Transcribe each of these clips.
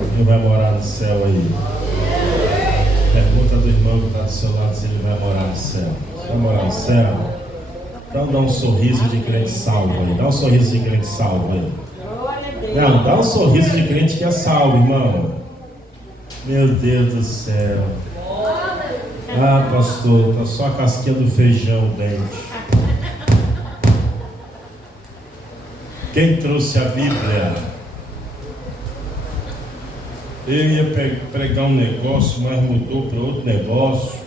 Ele vai morar no céu aí. Pergunta do irmão que está do seu lado se ele vai morar no céu. Vai morar no céu? Então dá um sorriso de crente salvo aí. Dá um sorriso de crente salvo aí. Não, dá um sorriso de crente que é salvo, irmão. Meu Deus do céu. Ah, pastor, tá só a casquinha do feijão, o dente. Quem trouxe a Bíblia? Eu ia pregar um negócio, mas mudou para outro negócio.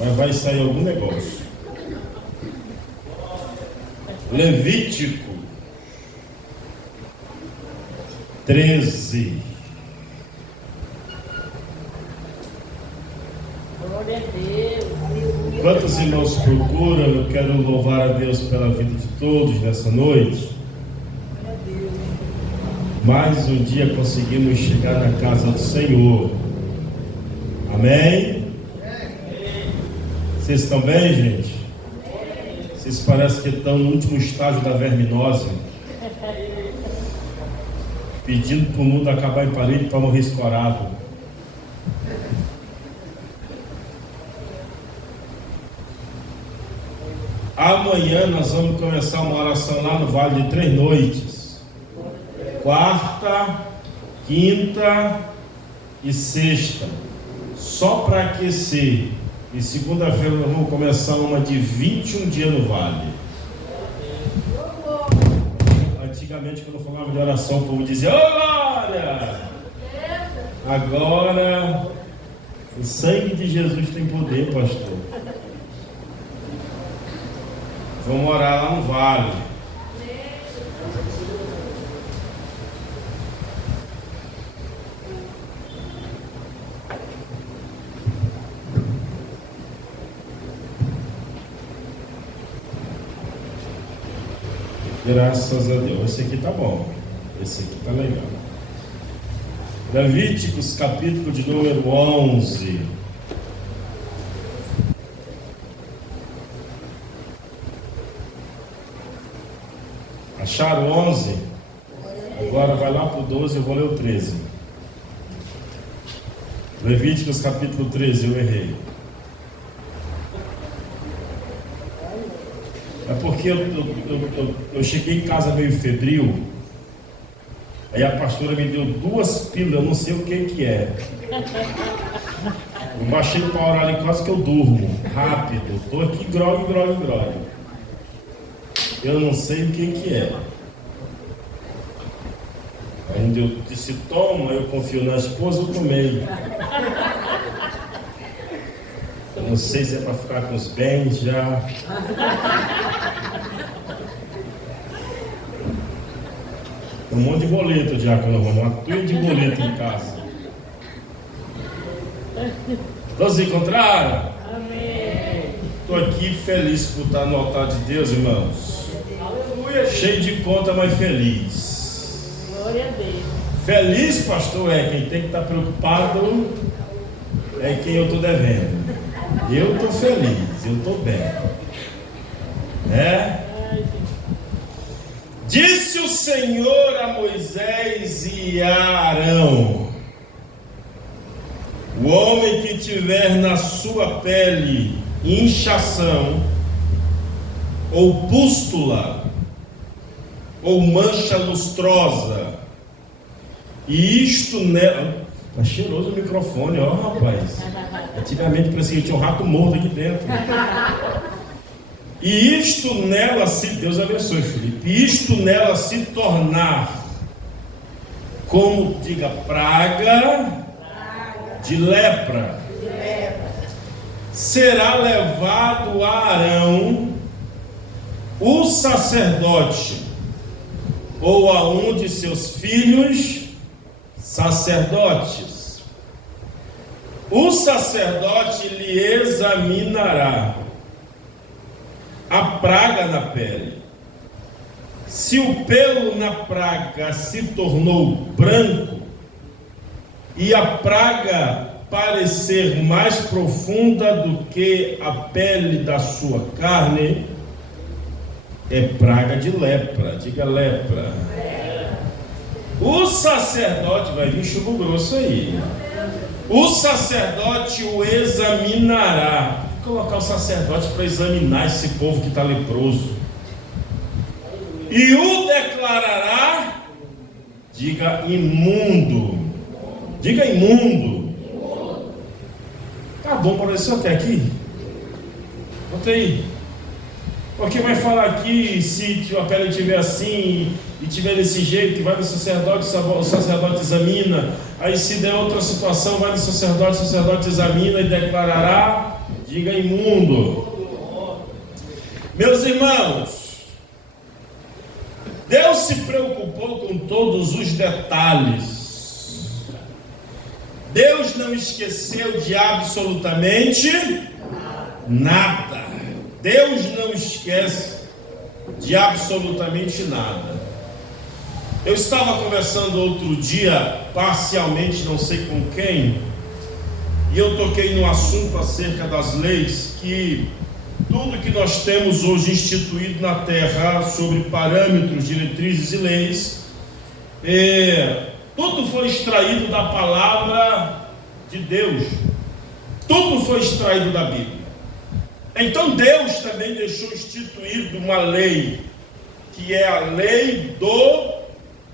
Mas vai sair algum negócio. Levítico 13. Glória a Deus. Quantos irmãos procuram? Eu quero louvar a Deus pela vida de todos nessa noite. Mais um dia conseguimos chegar na casa do Senhor. Amém? Vocês estão bem, gente? Vocês parecem que estão no último estágio da verminose, pedindo para o mundo acabar em parede para morrer escorado. Amanhã nós vamos começar uma oração lá no Vale de 3 noites. Quarta, quinta e sexta. Só para aquecer. E segunda-feira nós vamos começar uma de 21 dias no Vale. Antigamente, quando eu falava de oração, o povo dizia: ô glória! Agora, o sangue de Jesus tem poder, pastor. Vamos orar lá no vale. Graças a Deus. Esse aqui tá bom. Esse aqui tá legal. Levíticos, capítulo de número 11. Acharam 11? Agora vai lá para o 12, eu vou ler o 13. Levíticos capítulo 13, eu errei. É porque eu cheguei em casa meio febril. Aí a pastora me deu 2 pílulas, eu não sei o que é. Eu baixei para orar ali, quase que eu durmo. Rápido, estou aqui grogue. Eu não sei o que é. Ainda eu disse: toma, eu confio na esposa, eu tomei. Eu não sei se é para ficar com os bens já. Tem um monte de boleto, Diácono Romano, uma tuia de boleto em casa. Todos encontraram? Amém. Estou aqui feliz por estar no altar de Deus, irmãos. Cheio de conta, mas feliz. Glória a Deus. Feliz, pastor, é quem tem que estar preocupado, é quem eu estou devendo. Eu estou feliz, eu estou bem. Né? Disse o Senhor a Moisés e a Arão: o homem que tiver na sua pele inchação, ou pústula, ou mancha lustrosa, e isto nela. Tá cheiroso o microfone, ó, rapaz. Antigamente parecia que tinha um rato morto aqui dentro. E isto nela se, Deus abençoe, Felipe, isto nela se tornar como, diga, praga de lepra, será levado a Arão, o sacerdote, ou a um de seus filhos sacerdotes. O sacerdote lhe examinará a praga na pele. Se o pelo na praga se tornou branco e a praga parecer mais profunda do que a pele da sua carne, é praga de lepra. Diga lepra. O sacerdote, vai vir chumbo grosso aí. O sacerdote o examinará. Vou colocar o sacerdote para examinar esse povo que está leproso. E o declarará, diga imundo. Diga imundo. Tá bom para isso até aqui? Bota aí. Porque vai falar aqui, se a pele estiver assim e estiver desse jeito, vai no sacerdote, o sacerdote examina. Aí se der outra situação, vai no sacerdote, o sacerdote examina e declarará, diga imundo. Meus irmãos, Deus se preocupou com todos os detalhes. Deus não esqueceu de absolutamente nada. Deus não esquece de absolutamente nada. Eu estava conversando outro dia, parcialmente, não sei com quem, e eu toquei no assunto acerca das leis, que tudo que nós temos hoje instituído na terra sobre parâmetros, diretrizes e leis, tudo foi extraído da palavra de Deus, tudo foi extraído da Bíblia. Então Deus também deixou instituído uma lei, que é a lei do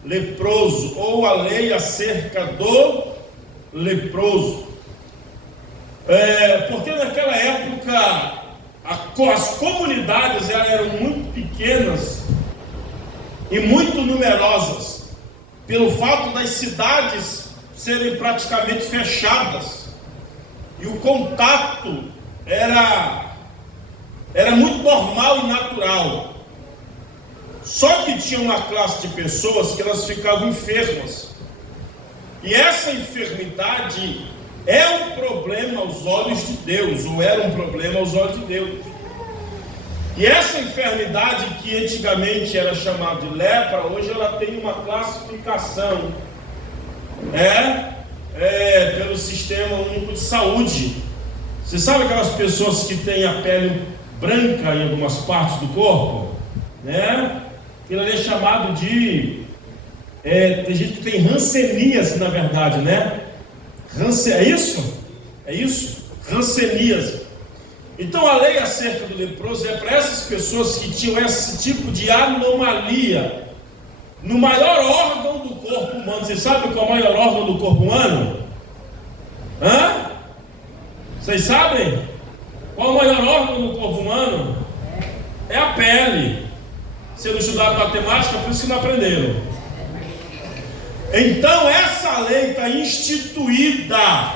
leproso, ou a lei acerca do leproso. Porque naquela época as comunidades eram muito pequenas e muito numerosas, pelo fato das cidades serem praticamente fechadas, e o contato era muito normal e natural. Só que tinha uma classe de pessoas que elas ficavam enfermas, e essa enfermidade é um problema aos olhos de Deus, ou era um problema aos olhos de Deus. E essa enfermidade, que antigamente era chamada de lepra, hoje ela tem uma classificação pelo Sistema Único de Saúde. Você sabe aquelas pessoas que têm a pele branca em algumas partes do corpo, né? Aquilo ali é chamado de tem gente que tem hanseníase, na verdade, né? É isso? É isso? Hanseníase. Então a lei acerca do leproso é para essas pessoas que tinham esse tipo de anomalia no maior órgão do corpo humano. Vocês sabem qual é o maior órgão do corpo humano? Vocês sabem? Qual é o maior órgão do corpo humano? É a pele. Se não estudaram matemática, por isso que não aprenderam. Então essa lei está instituída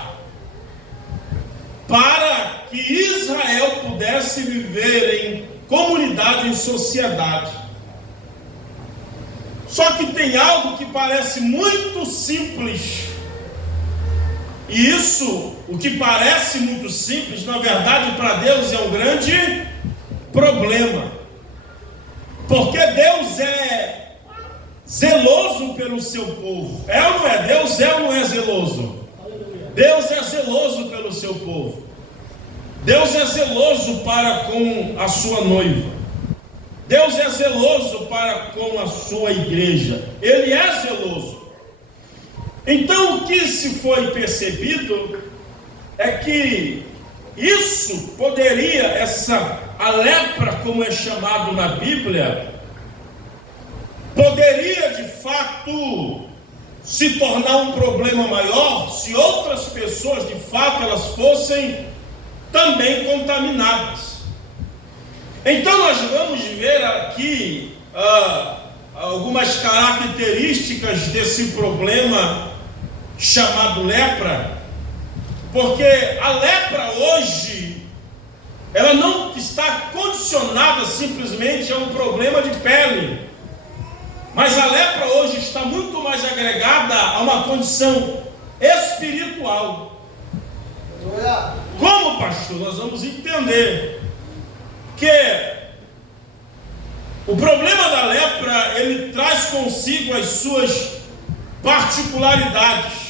para que Israel pudesse viver em comunidade, em sociedade. Só que tem algo que parece muito simples, e isso, o que parece muito simples, na verdade para Deus é um grande problema, porque Deus é zeloso pelo seu povo. É ou não é? Deus é ou não é zeloso? Deus é zeloso pelo seu povo. Deus é zeloso para com a sua noiva. Deus é zeloso para com a sua igreja. Ele é zeloso. Então o que se foi percebido é que isso poderia, a lepra, como é chamado na Bíblia, poderia de fato se tornar um problema maior se outras pessoas de fato elas fossem também contaminadas. Então nós vamos ver aqui algumas características desse problema chamado lepra, porque a lepra hoje ela não está condicionada simplesmente a um problema de pele, mas a lepra hoje está muito mais agregada a uma condição espiritual. Como, pastor? Nós vamos entender que o problema da lepra, ele traz consigo as suas particularidades.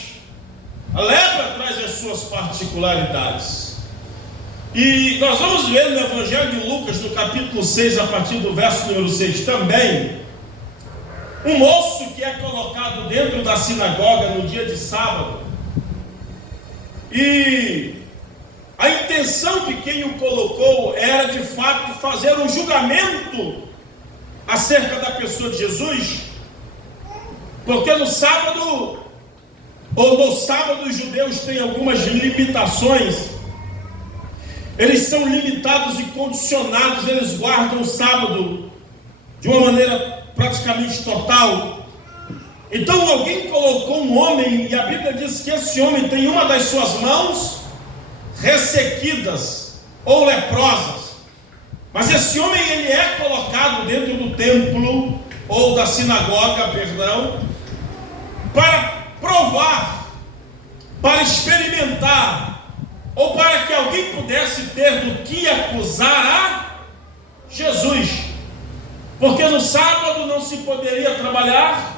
A lepra traz as suas particularidades. E nós vamos ver no Evangelho de Lucas, no capítulo 6, a partir do verso número 6 também, Um moço que é colocado dentro da sinagoga no dia de sábado, e a intenção de quem o colocou era de fato fazer um julgamento acerca da pessoa de Jesus, porque no sábado os judeus têm algumas limitações. Eles são limitados e condicionados, eles guardam o sábado de uma maneira praticamente total. Então alguém colocou um homem, e a Bíblia diz que esse homem tem uma das suas mãos ressequidas ou leprosas. Mas esse homem, ele é colocado dentro do templo, ou da sinagoga, para provar, para experimentar, ou para que alguém pudesse ter do que acusar a Jesus. Porque no sábado não se poderia trabalhar,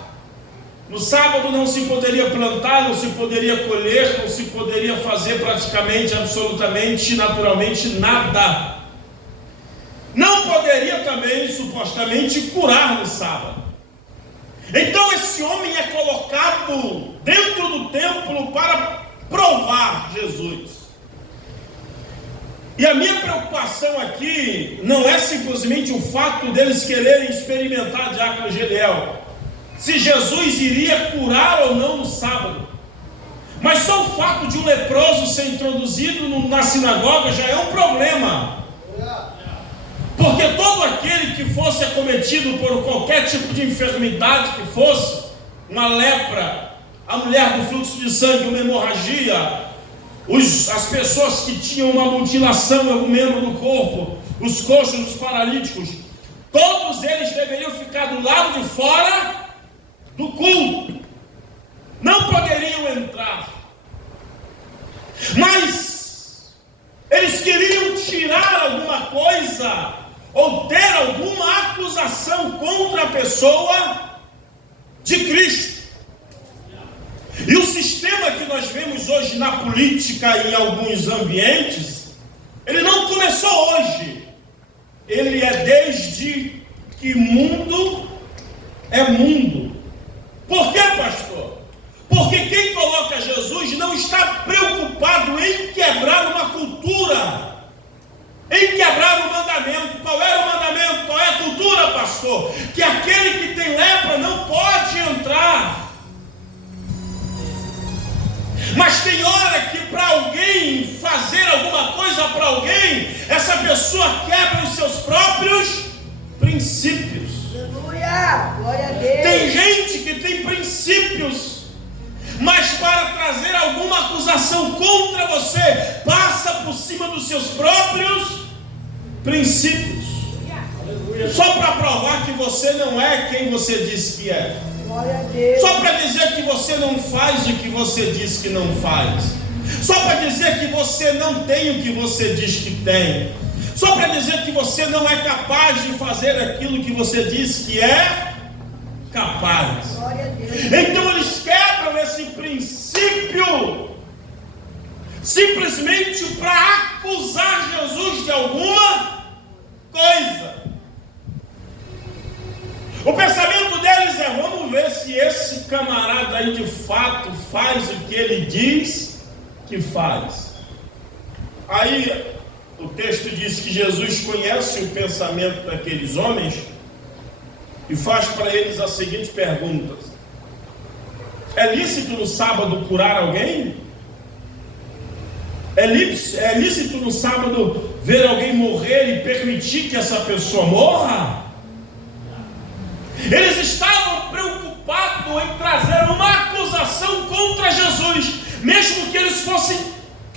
no sábado não se poderia plantar, não se poderia colher, não se poderia fazer praticamente, absolutamente, naturalmente nada. Não poderia também, supostamente, curar no sábado. Então esse homem é colocado dentro do templo para provar Jesus. E a minha preocupação aqui não é simplesmente o fato deles quererem experimentar, diácono Gediel, se Jesus iria curar ou não no sábado. Mas só o fato de um leproso ser introduzido na sinagoga já é um problema. Porque todo aquele que fosse acometido por qualquer tipo de enfermidade que fosse, uma lepra, a mulher do fluxo de sangue, uma hemorragia, as pessoas que tinham uma mutilação em algum membro do corpo, os coxos, os paralíticos, todos eles deveriam ficar do lado de fora do culto, não poderiam entrar. Mas eles queriam tirar alguma coisa ou ter alguma acusação contra a pessoa de Cristo. E o sistema que nós vemos hoje na política e em alguns ambientes, ele não começou hoje. Ele é desde que mundo é mundo. Por quê, pastor? Porque quem coloca Jesus não está preocupado em quebrar uma cultura, em quebrar o mandamento. Qual era o mandamento? Qual é a cultura, pastor? Que aquele que tem lepra não pode entrar. Mas tem hora que para alguém fazer alguma coisa para alguém, essa pessoa quebra os seus próprios princípios. Aleluia! Glória a Deus! Tem gente que tem princípios, mas para trazer alguma acusação contra você, passa por cima dos seus próprios princípios. Só para provar que você não é quem você diz que é. Glória a Deus! Só para dizer que você não faz o que você diz que não faz. Só para dizer que você não tem o que você diz que tem. Só para dizer que você não é capaz de fazer aquilo que você diz que é capaz. Glória a Deus! Então eles quebram esse princípio simplesmente para acusar Jesus de alguma coisa. O pensamento deles é: vamos ver se esse camarada aí de fato faz o que ele diz que faz. Aí o texto diz que Jesus conhece o pensamento daqueles homens e faz para eles as seguintes perguntas: é lícito no sábado curar alguém? É lícito no sábado ver alguém morrer e permitir que essa pessoa morra? Eles estavam preocupados em trazer uma acusação contra Jesus, mesmo que eles fossem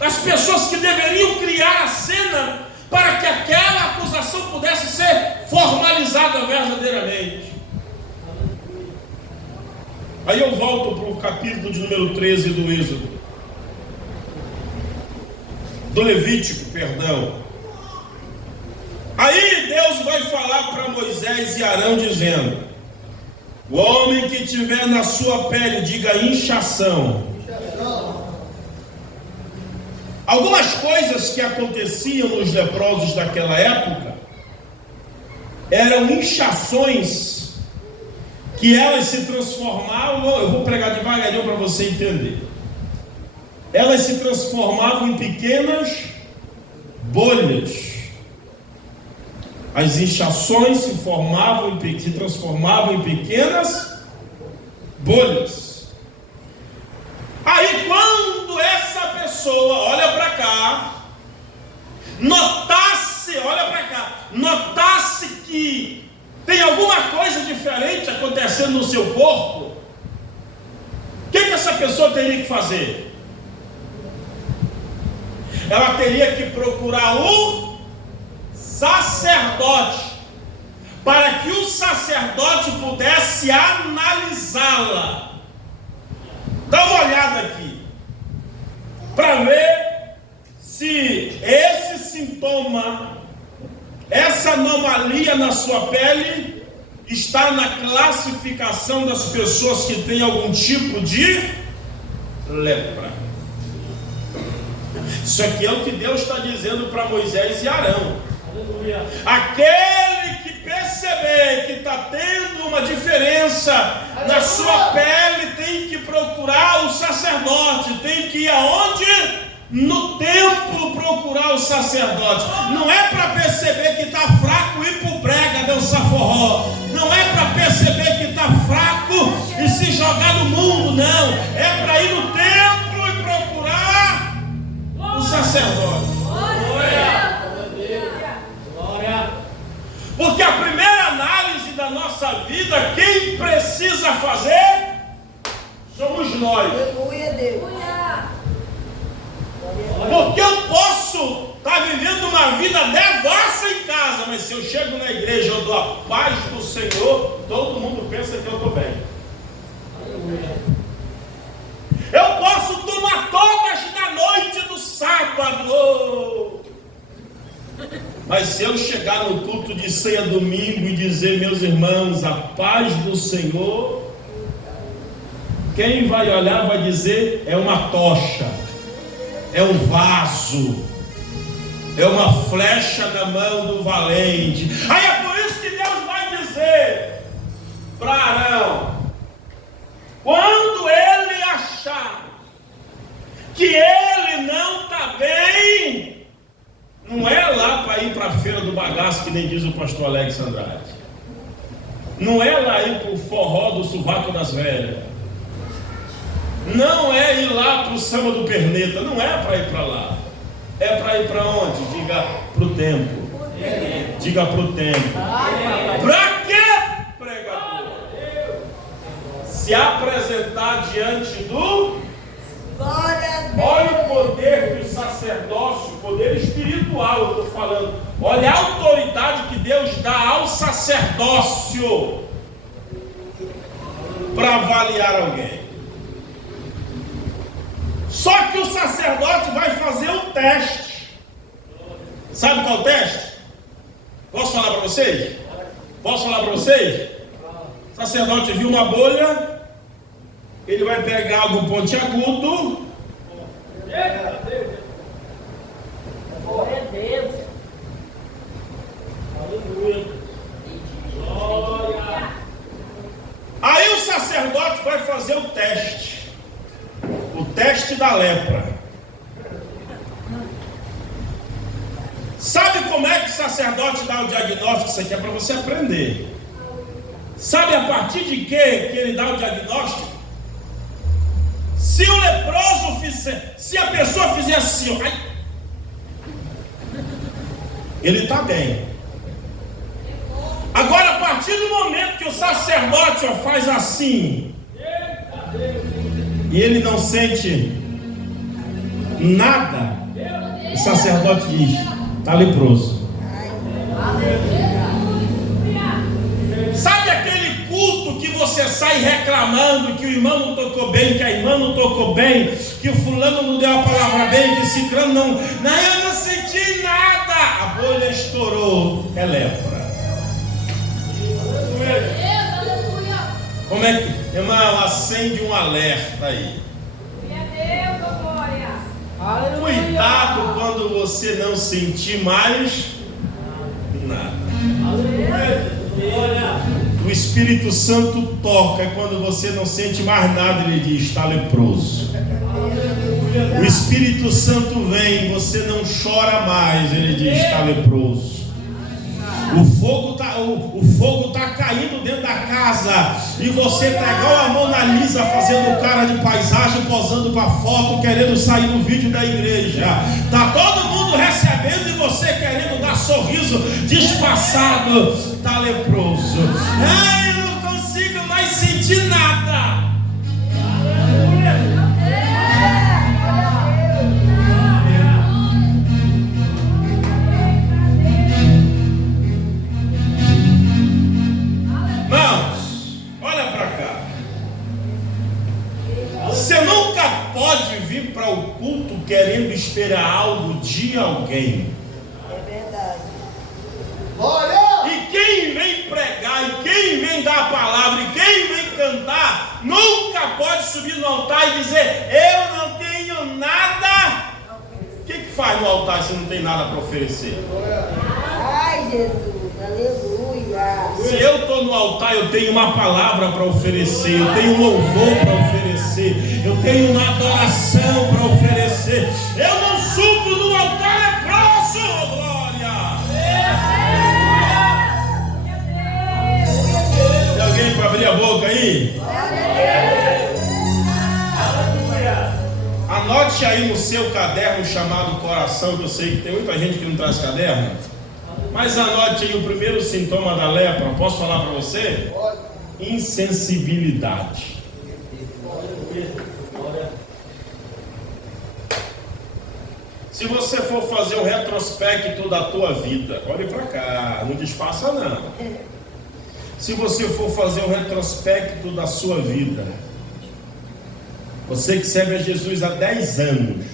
as pessoas que deveriam criar a cena para que aquela acusação pudesse ser formalizada verdadeiramente. Aí eu volto para o capítulo de número 13 do Êxodo, do Levítico, perdão. Aí Deus vai falar para Moisés e Arão dizendo: o homem que tiver na sua pele, diga inchação. Algumas coisas que aconteciam nos leprosos daquela época eram inchações que elas se transformavam, eu vou pregar devagarinho para você entender. Elas se transformavam em pequenas bolhas. As inchações se transformavam em pequenas bolhas. Aí quando essa pessoa, olha para cá, notasse que tem alguma coisa diferente acontecendo no seu corpo, o que essa pessoa teria que fazer? Ela teria que procurar o sacerdote, para que o sacerdote pudesse analisá-la. Dá uma olhada aqui, para ver se esse sintoma, essa anomalia na sua pele, está na classificação das pessoas que têm algum tipo de lepra. Isso aqui é o que Deus está dizendo para Moisés e Arão. Aquele que perceber que está tendo uma diferença na sua pele, tem que procurar o sacerdote. Tem que ir aonde? No templo procurar o sacerdote. Não é para perceber que está fraco e ir para o brega dançar forró. Não é para perceber que está fraco e se jogar no mundo, não. É para ir no templo e procurar o sacerdote. Porque a primeira análise da nossa vida, quem precisa fazer somos nós. Aleluia, Deus. Porque eu posso estar vivendo uma vida devassa em casa, mas se eu chego na igreja, eu dou a paz do Senhor, todo mundo pensa que eu estou bem. Eu posso tomar todas na noite do sábado, mas se eu chegar no culto de ceia domingo e dizer, meus irmãos, a paz do Senhor, quem vai olhar vai dizer, é uma tocha, é um vaso, é uma flecha na mão do valente. Aí é por isso que Deus vai dizer para Arão, quando ele achar que ele não está bem, não é lá para ir para a feira do bagaço, que nem diz o pastor Alex Andrade. Não é lá ir para o forró do sovaco das velhas. Não é ir lá para o samba do perneta. Não é para ir para lá. É para ir para onde? Diga para o templo. Diga para o templo. Para quê, pregador? Se apresentar diante do... Olha o poder do sacerdócio, o poder espiritual, eu estou falando. Olha a autoridade que Deus dá ao sacerdócio para avaliar alguém. Só que o sacerdote vai fazer um teste. Sabe qual é o teste? Posso falar para vocês? Posso falar para vocês? O sacerdote viu uma bolha, ele vai pegar algo pontiagudo. Glória a Deus. Aleluia. Aí o sacerdote vai fazer o teste. O teste da lepra. Sabe como é que o sacerdote dá o diagnóstico? Isso aqui é para você aprender. Sabe a partir de que ele dá o diagnóstico? Se o leproso fizer, se a pessoa fizer assim, ó, ele está bem. Agora, a partir do momento que o sacerdote faz assim, e ele não sente nada, o sacerdote diz, está leproso. Sabe aquele culto que você sai reclamando que o irmão não tocou bem, que a irmã não tocou bem, que o fulano não deu a palavra bem, que o ciclano não, eu não senti nada, a bolha estourou, é lepra. Como é que, irmão, acende um alerta aí. Cuidado quando você não sentir mais nada. Espírito Santo toca quando você não sente mais nada, ele diz: está leproso. O Espírito Santo vem, você não chora mais, ele diz: está leproso. O fogo tá caindo dentro da casa e você tá igual a Mona Lisa fazendo cara de paisagem, posando para foto, querendo sair no vídeo da igreja. Tá todo mundo recebendo e você querendo dar sorriso disfarçado. Tá leproso. Eu não consigo mais sentir nada. Você nunca pode vir para o culto querendo esperar algo de alguém. É verdade. E quem vem pregar, e quem vem dar a palavra, e quem vem cantar, nunca pode subir no altar e dizer: eu não tenho nada. O que faz no altar se não tem nada para oferecer? Ai, Jesus, aleluia. Se eu estou no altar, eu tenho uma palavra para oferecer, eu tenho um louvor para oferecer, eu tenho uma adoração para oferecer. Eu não subo no altar leproso, glória! Tem alguém para abrir a boca aí? Anote aí no seu caderno chamado coração, que eu sei que tem muita gente que não traz caderno. Mas anote aí o primeiro sintoma da lepra. Posso falar para você? Insensibilidade. Se você for fazer um retrospecto da tua vida, olhe para cá, não disfarça não. Se você for fazer um retrospecto da sua vida, você que serve a Jesus há 10 anos,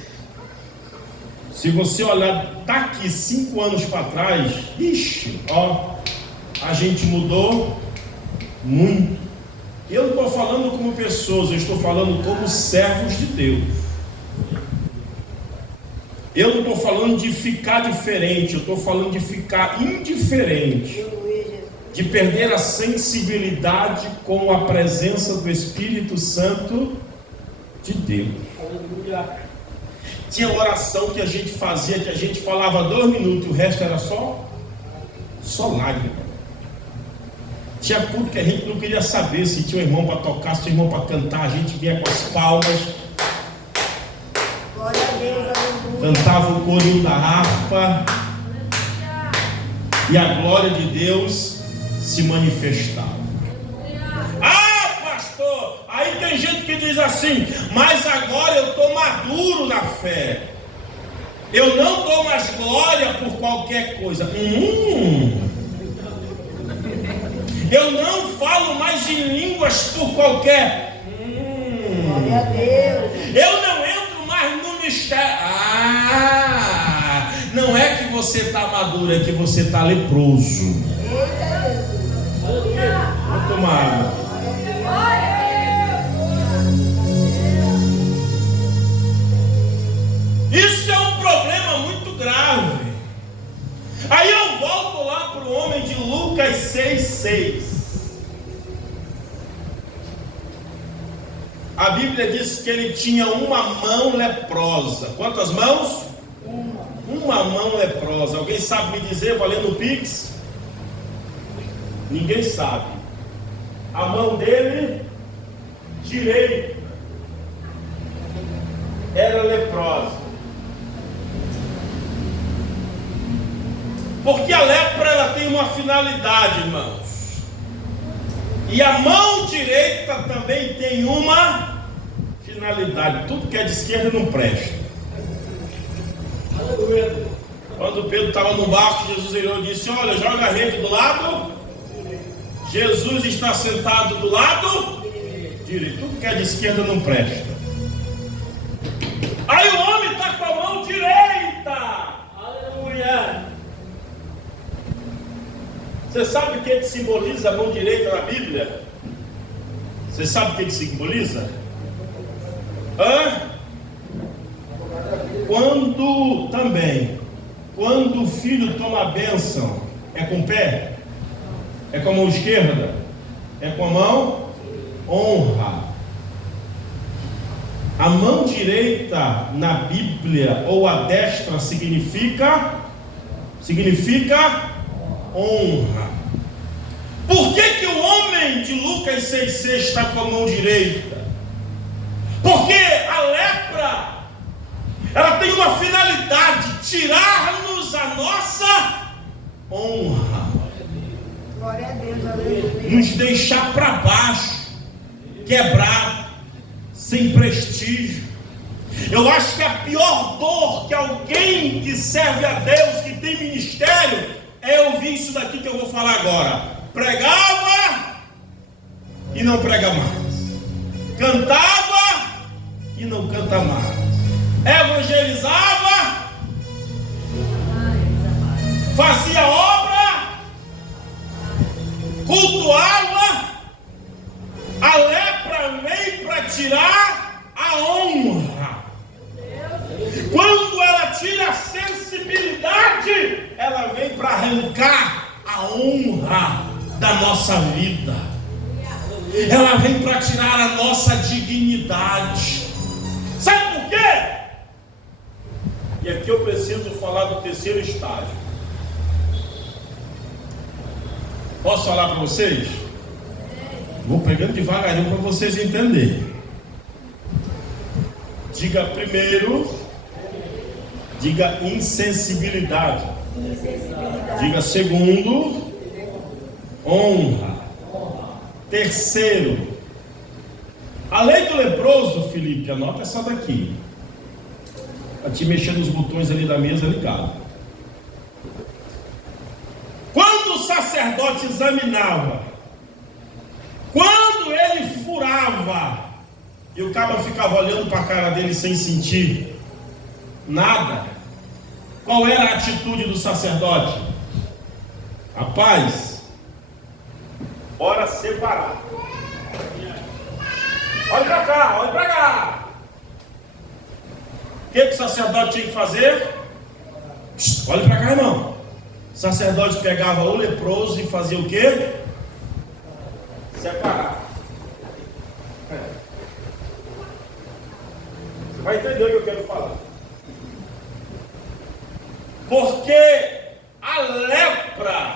se você olhar daqui 5 anos para trás, ixi, ó, a gente mudou muito. Eu não estou falando como pessoas, eu estou falando como servos de Deus. Eu não estou falando de ficar diferente, eu estou falando de ficar indiferente, de perder a sensibilidade com a presença do Espírito Santo de Deus. Tinha oração que a gente fazia, que a gente falava 2 minutos e o resto era só lágrima. Tinha culto que a gente não queria saber se tinha um irmão para tocar, se tinha um irmão para cantar. A gente vinha com as palmas, Glória a Deus, aleluia. cantava o corinho da harpa e a glória de Deus se manifestava. Aí tem gente que diz assim: mas agora eu estou maduro na fé, eu não dou mais glória por qualquer coisa. Eu não falo mais em línguas por qualquer. Glória a Deus. Eu não entro mais no mistério. Não é que você está maduro, é que você está leproso. Eita, Jesus. Vou tomar água. Isso é um problema muito grave. Aí eu volto lá para o homem de Lucas 6,6. A Bíblia diz que ele tinha uma mão leprosa. Quantas mãos? Uma mão leprosa. Alguém sabe me dizer, valendo o Pix? Ninguém sabe. A mão dele direita era leprosa. Porque a lepra ela tem uma finalidade, irmãos. E a mão direita também tem uma finalidade. Tudo que é de esquerda não presta. Quando Pedro estava no barco, Jesus irou e disse: olha, joga a rede do lado. Jesus está sentado do lado direito. Tudo que é de esquerda não presta. Aí o homem está com a mão direita. Aleluia. Você sabe o que simboliza a mão direita na Bíblia? Você sabe o que simboliza? Quando o filho toma a bênção, é com o pé? É com a mão esquerda? É com a mão? Honra. A mão direita na Bíblia ou a destra significa honra. Por que o homem de Lucas 6,6 está com a mão direita? Porque a lepra, ela tem uma finalidade: tirar-nos a nossa honra. Glória a Deus, aleluia. Nos deixar para baixo, quebrado, sem prestígio. Eu acho que a pior dor que alguém que serve a Deus, que tem ministério, é ouvir isso daqui que eu vou falar agora. Pregava e não prega mais. Cantava e não canta mais. Evangelizava, fazia obra, cultuava. A lepra vem para tirar a honra. Quando ela tira a sensibilidade, ela vem para arrancar a honra da nossa vida. Ela vem para tirar a nossa dignidade. Sabe por quê? E aqui eu preciso falar do terceiro estágio. Posso falar para vocês? Vou pegando devagarinho para vocês entenderem. Diga primeiro, diga insensibilidade. Diga segundo, honra. Terceiro, a lei do leproso, Felipe, anota essa daqui. Para te mexer nos botões ali da mesa ligado. Quando o sacerdote examinava, quando ele furava, e o cara ficava olhando para a cara dele sem sentir nada, qual era a atitude do sacerdote? Rapaz, bora separar. Olha para cá, olha para cá. O que o sacerdote tinha que fazer? Olha para cá, irmão. O sacerdote pegava o leproso e fazia o quê? Separar. Você vai entender o que eu quero falar. Porque a lepra,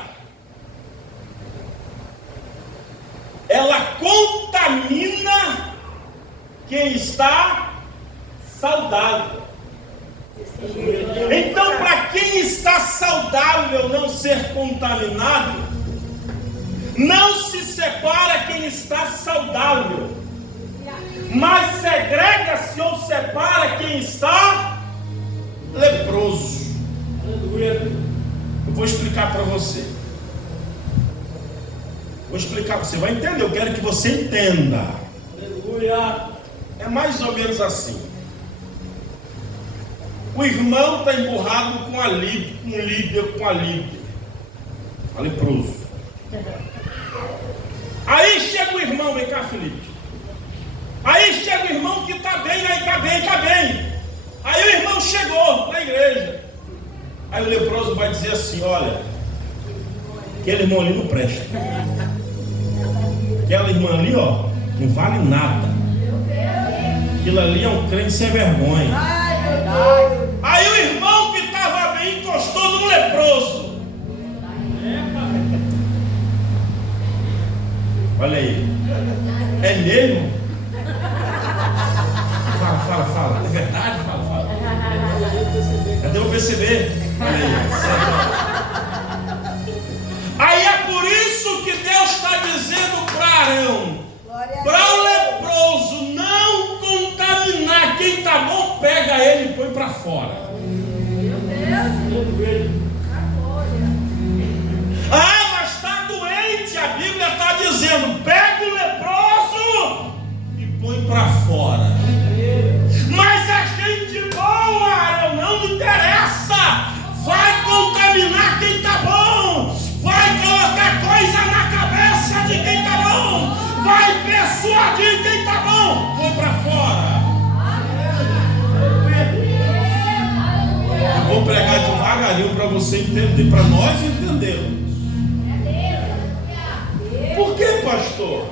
ela contamina quem está saudável. Então, para quem está saudável não ser contaminado, não se separa quem está saudável, mas segrega-se ou separa quem está leproso. Eu vou explicar para você. Vou explicar, você vai entender, eu quero que você entenda. Aleluia. É mais ou menos assim. O irmão está emburrado com a líder, com a leproso. Aí chega o irmão, vem cá, Felipe. Aí chega o irmão que está bem, aí está bem. Aí o irmão chegou na igreja. Aí o leproso vai dizer assim: olha, aquele irmão ali não presta. Aquela irmã ali, ó, não vale nada. Aquilo ali é um crente sem vergonha. Aí o irmão que estava bem encostou no leproso. Olha aí. É mesmo? Fala. É verdade? Fala. Cadê eu perceber? Olha aí. Aí é por isso que Deus está dizendo para Arão, para o leproso não contaminar. Quem está bom, pega ele e põe para fora. Ah, mas está doente. A Bíblia está dizendo: pega o leproso e põe para fora. Mas a gente boa, Arão, não interessa. Vai contaminar quem está bom. Vai colocar coisa na cabeça de quem está bom. Vai persuadir quem está bom. Põe para fora. Eu vou pregar devagarinho para você entender, para nós entendermos. Por que, pastor?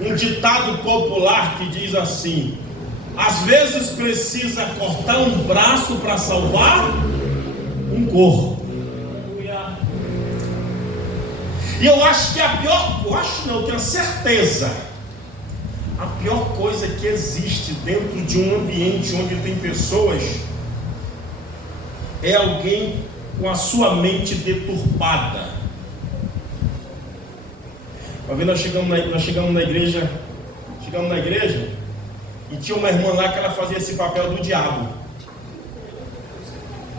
um ditado popular que diz assim: às vezes precisa cortar um braço para salvar um corpo. E eu acho que a pior, eu tenho certeza, a pior coisa que existe dentro de um ambiente onde tem pessoas é alguém com a sua mente deturpada. Uma vez nós chegamos na igreja e tinha uma irmã lá que ela fazia esse papel do diabo.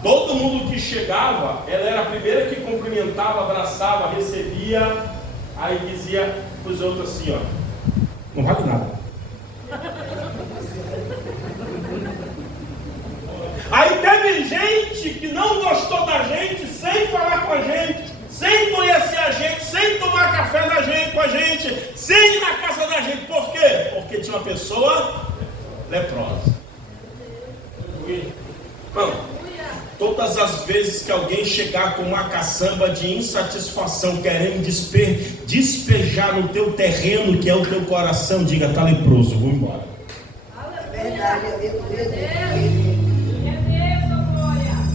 Todo mundo que chegava, ela era a primeira que cumprimentava, abraçava, recebia, aí dizia para os outros assim, ó, não vale nada. Aí teve gente que não gostou da gente, sem falar com a gente, sem conhecer a gente, sem tomar café com a gente, sem ir na casa da gente. Por quê? Porque tinha uma pessoa leprosa. Não. Todas as vezes que alguém chegar com uma caçamba de insatisfação, querendo despejar no teu terreno, que é o teu coração, diga, está leproso, vou embora. É verdade,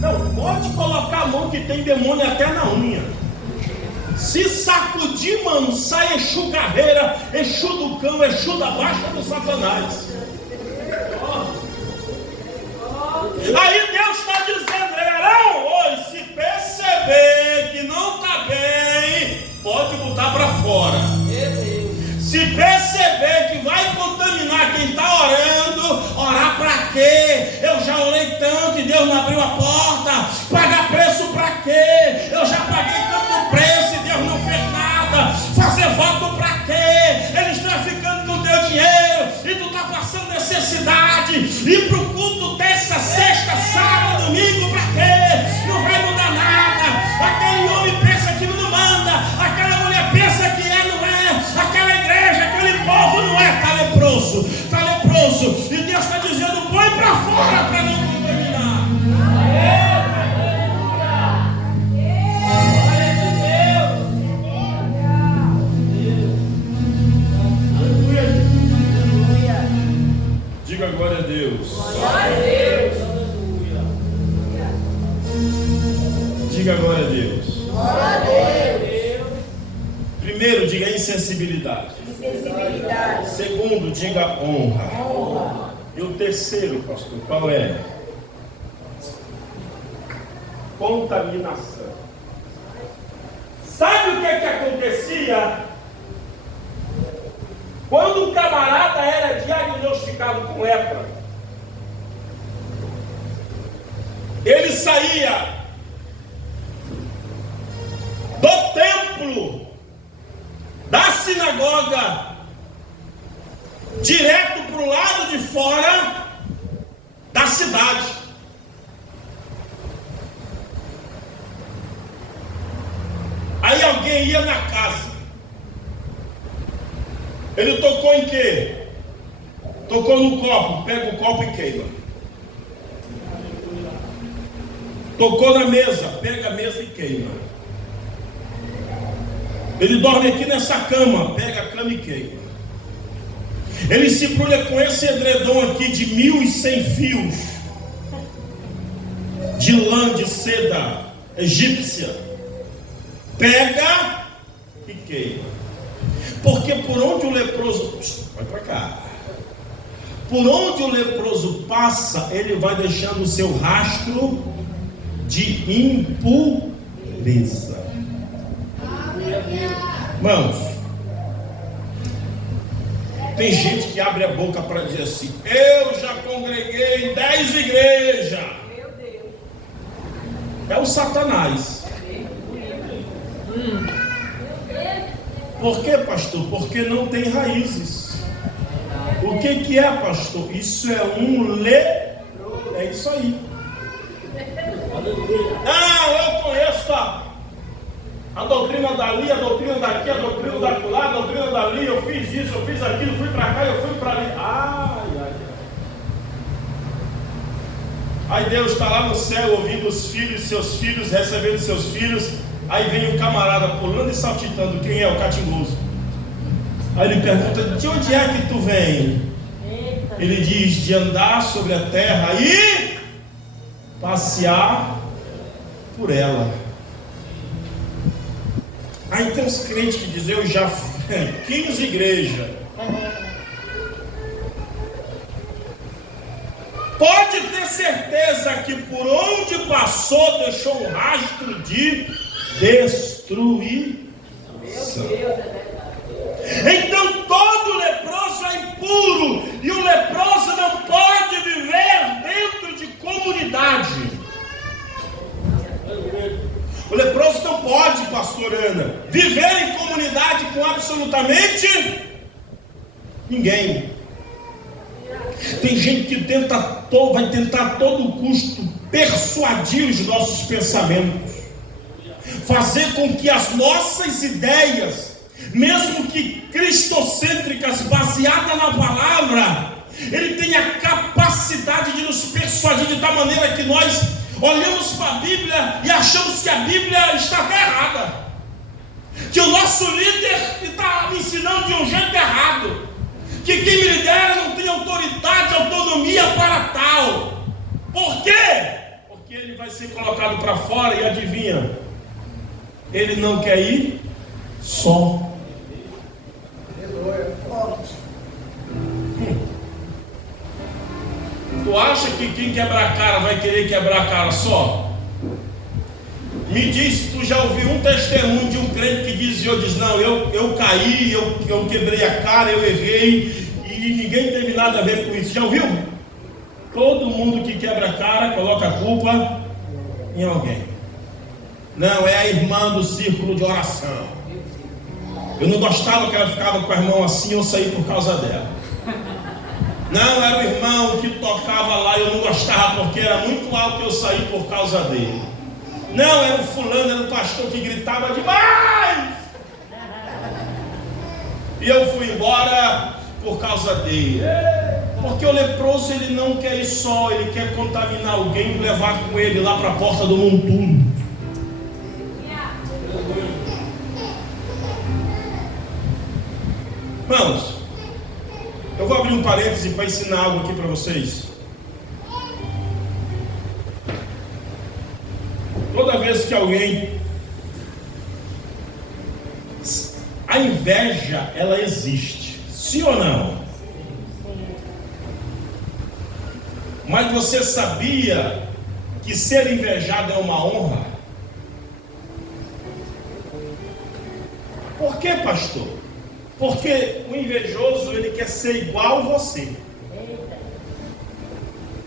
Não, pode colocar a mão que tem demônio até na unha. Se sacudir, mano, sai Exu Carreira, Exu do Cão, Exu da Baixa do Satanás. Aí Deus está dizendo, Arão, se perceber que não está bem, pode botar para fora. Se perceber que vai contaminar quem está orando, orar para quê? Eu já orei tanto e Deus não abriu a porta. Pagar preço para quê? Eu já paguei tanto preço e Deus não fez nada. Fazer voto para quê? Eles estão ficando com teu dinheiro e tu está passando necessidade. Ir para o culto terça, sexta, sábado, domingo para quê? Não vai mudar nada. Aquele homem pensa que não manda, aquela mulher pensa que não é, aquela igreja, aquele povo não é, está leproso. E Deus está dizendo, põe para fora para não contaminar. Diga glória a Deus. Diga glória a Deus. Primeiro, diga insensibilidade. Segundo, diga honra. E o terceiro, pastor, qual é? Contaminação. Sabe o que acontecia? Quando um camarada era diagnosticado com lepra, ele saía do templo, da sinagoga, direto para o lado de fora da cidade. Aí alguém ia na casa. Ele tocou em quê? Tocou no copo, pega o copo e queima. Tocou na mesa, pega a mesa e queima. Ele dorme aqui nessa cama, pega a cama e queima. Ele se embrulha com esse edredom aqui de 1.100 fios de lã de seda egípcia, pega e queima. Porque por onde o leproso, vai para cá, por onde o leproso passa, ele vai deixando o seu rastro de impureza. Irmãos, tem gente que abre a boca para dizer assim, eu já congreguei em 10 igrejas. É o Satanás. Por quê, pastor? Porque não tem raízes. O que é, pastor? Isso é um É isso aí. Eu conheço a doutrina dali, a doutrina daqui, a doutrina daquela, a doutrina dali. Eu fiz isso, eu fiz aquilo, fui para cá, eu fui para ali. Aí Deus está lá no céu ouvindo os filhos, seus filhos, recebendo seus filhos. Aí vem um camarada pulando e saltitando. Quem é? O catingoso. Aí ele pergunta: de onde é que tu vem? Ele diz: de andar sobre a terra e passear por ela. Aí tem uns crentes que dizem: eu já fui em 15 igrejas. Pode ter certeza que por onde passou deixou um rastro de destruição. Então todo leproso é impuro, e o leproso não pode viver dentro de comunidade. O leproso não pode, pastor Ana, viver em comunidade com absolutamente ninguém. Tem gente que vai tentar a todo custo persuadir os nossos pensamentos, fazer com que as nossas ideias, mesmo que cristocêntricas, baseadas na palavra, ele tenha a capacidade de nos persuadir de tal maneira que nós olhamos para a Bíblia e achamos que a Bíblia está até errada, que o nosso líder está me ensinando de um jeito errado, que quem me lidera não tem autoridade, autonomia para tal. Por quê? Porque ele vai ser colocado para fora e adivinha, ele não quer ir só. Tu acha que quem quebra a cara vai querer quebrar a cara só? Me diz se tu já ouviu um testemunho de um crente que diz: não, eu caí, eu quebrei a cara, eu errei, e ninguém teve nada a ver com isso. Já ouviu? Todo mundo que quebra a cara coloca a culpa em alguém. Não, é a irmã do círculo de oração. Eu não gostava que ela ficava com a irmã assim, eu saí por causa dela. Não, era o irmão que tocava lá, eu não gostava porque era muito alto, eu saí por causa dele. Não, era o fulano, era o pastor que gritava demais, e eu fui embora por causa dele. Porque o leproso, ele não quer ir só, ele quer contaminar alguém e levar com ele lá para a porta do montuno. Irmãos, eu vou abrir um parêntese para ensinar algo aqui para vocês. Toda vez que alguém... A inveja, ela existe. Sim ou não? Mas você sabia que ser invejado é uma honra? Por que, pastor? Porque o invejoso, ele quer ser igual a você.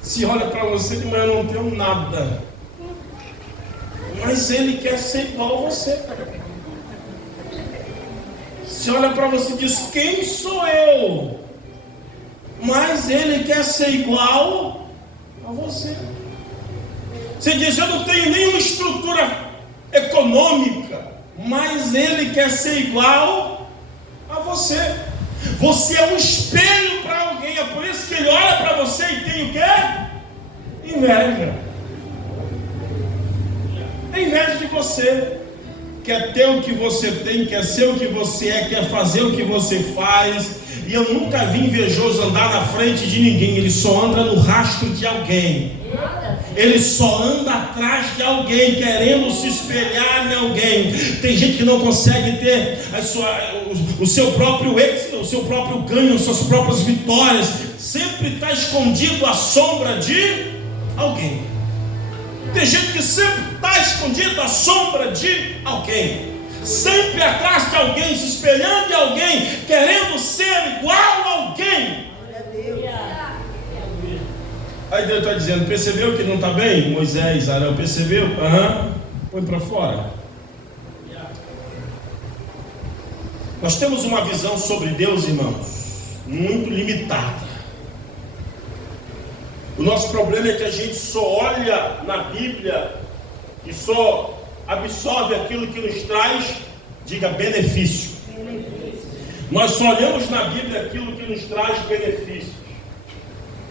Se olha para você de manhã, eu não tenho nada, mas ele quer ser igual a você. Se olha para você e diz: quem sou eu? Mas ele quer ser igual a você. Você diz: eu não tenho nenhuma estrutura econômica, mas ele quer ser igual a você. Você é um espelho para alguém. É por isso que ele olha para você e tem o quê? Inveja. Tem inveja de você. Quer ter o que você tem, quer ser o que você é, quer fazer o que você faz. E eu nunca vi invejoso andar na frente de ninguém. Ele só anda no rastro de alguém. Ele só anda atrás de alguém, querendo se espelhar em alguém. Tem gente que não consegue ter o seu próprio êxito, o seu próprio ganho, as suas próprias vitórias. Sempre está escondido à sombra de alguém. Tem gente que sempre está escondido à sombra de alguém, sempre atrás de alguém, se espelhando em alguém, querendo ser igual a alguém. Aí Deus está dizendo: percebeu que não está bem? Moisés, Arão, percebeu? Põe para fora. Nós temos uma visão sobre Deus, irmãos, muito limitada. O nosso problema é que a gente só olha na Bíblia e só absorve aquilo que nos traz, diga, benefício. Nós só olhamos na Bíblia aquilo que nos traz benefícios.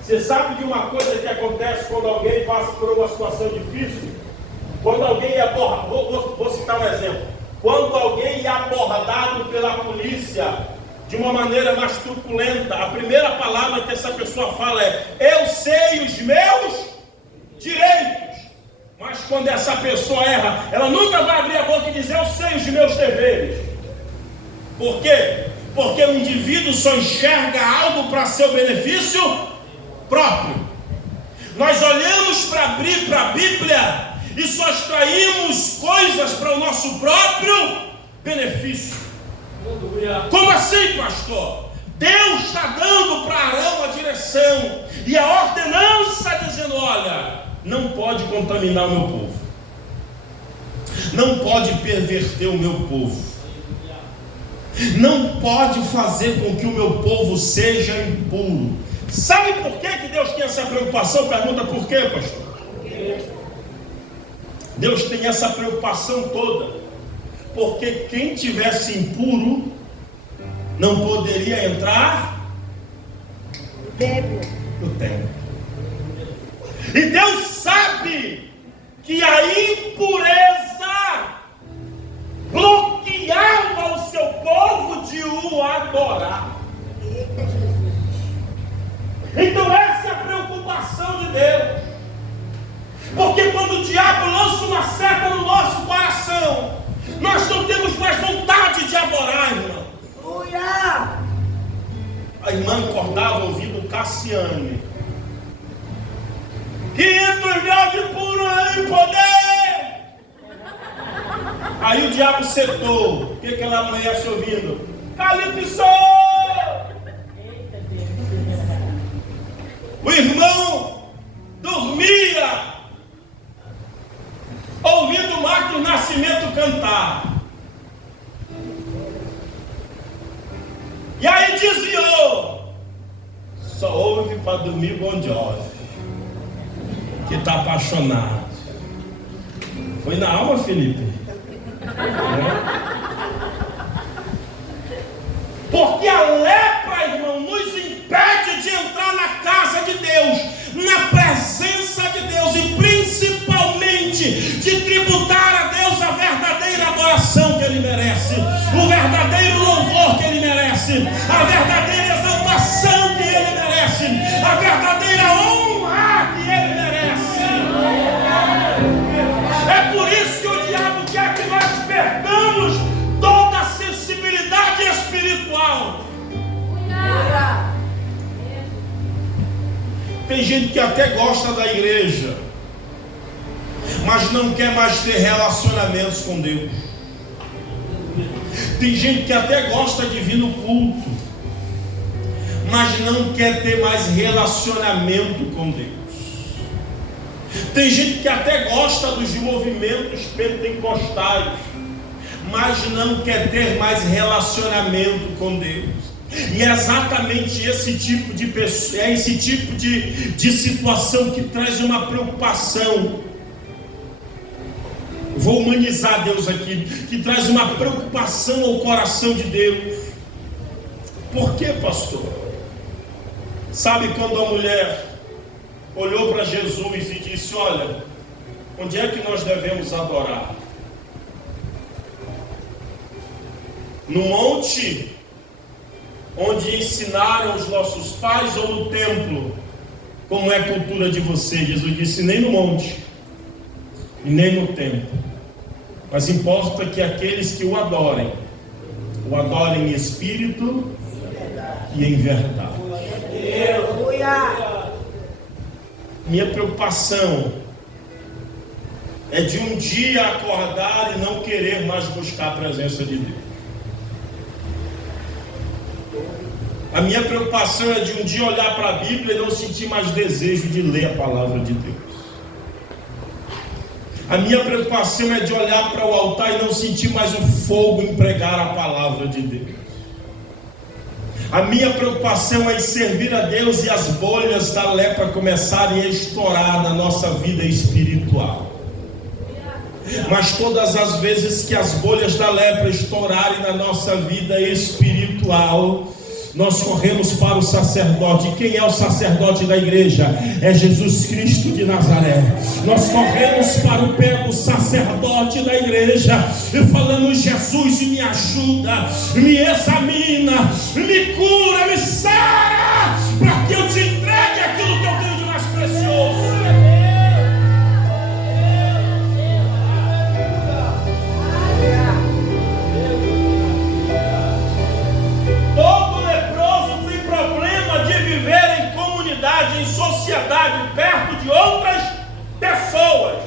Você sabe de uma coisa que acontece quando alguém passa por uma situação difícil? Quando alguém é abordado, vou citar um exemplo. Quando alguém é abordado pela polícia de uma maneira mais truculenta. A primeira palavra que essa pessoa fala é: eu sei os meus direitos. Mas quando essa pessoa erra, ela nunca vai abrir a boca e dizer: eu sei os meus deveres. Por quê? Porque o indivíduo só enxerga algo para seu benefício próprio. Nós olhamos para a Bíblia e só extraímos coisas para o nosso próprio benefício. Como assim, pastor? Deus está dando para Arão a direção e a ordenança, dizendo: olha, não pode contaminar o meu povo, não pode perverter o meu povo, não pode fazer com que o meu povo seja impuro. Sabe por que Deus tem essa preocupação? Pergunta: por quê, pastor? Deus tem essa preocupação toda porque quem tivesse impuro não poderia entrar no templo. E Deus sabe que a impureza bloqueava o seu povo de o adorar. Então essa é a preocupação de Deus. Porque quando o diabo lança uma seta no nosso coração, nós não temos mais vontade de adorar, irmão. A irmã acordava ouvindo Cassiane: 500 graus de puro em poder. Aí o diabo setou. O que ela amanhece ouvindo? Calypso. O irmão dormia ouvindo Marcos Nascimento cantar. E aí desviou. Só ouve para dormir Bon Jovi, que está apaixonado. Foi na alma, Felipe? Porque a lepra, irmão, nos impede de entrar na casa de Deus, na presença de Deus, e principalmente de tributar a Deus a verdadeira adoração que Ele merece, o verdadeiro louvor que Ele merece, a verdadeira exaltação que Ele merece, a verdadeira honra que Ele merece. É por isso que o diabo quer que nós percamos toda a sensibilidade espiritual. Tem gente que até gosta da igreja, mas não quer mais ter relacionamentos com Deus. Tem gente que até gosta de vir no culto, mas não quer ter mais relacionamento com Deus. Tem gente que até gosta dos movimentos pentecostais, mas não quer ter mais relacionamento com Deus. E é exatamente esse tipo de pessoa, é esse tipo de situação que traz uma preocupação. Vou humanizar Deus aqui, que traz uma preocupação ao coração de Deus. Por quê, pastor? Sabe quando a mulher olhou para Jesus e disse: olha, onde é que nós devemos adorar? No monte onde ensinaram os nossos pais, ou no templo, como é a cultura de vocês? Jesus disse: nem no monte e nem no templo, mas importa que aqueles que o adorem em espírito e em verdade. Minha preocupação é de um dia acordar e não querer mais buscar a presença de Deus. A minha preocupação é de um dia olhar para a Bíblia e não sentir mais desejo de ler a palavra de Deus. A minha preocupação é de olhar para o altar e não sentir mais o fogo em pregar a palavra de Deus. A minha preocupação é em servir a Deus e as bolhas da lepra começarem a estourar na nossa vida espiritual. Mas todas as vezes que as bolhas da lepra estourarem na nossa vida espiritual, nós corremos para o sacerdote. Quem é o sacerdote da igreja? É Jesus Cristo de Nazaré. Nós corremos para o pé do sacerdote da igreja e falamos: Jesus, me ajuda, me examina, me cura, me sara, para que eu te entregue aquilo que eu tenho de mais precioso. Em sociedade, perto de outras pessoas,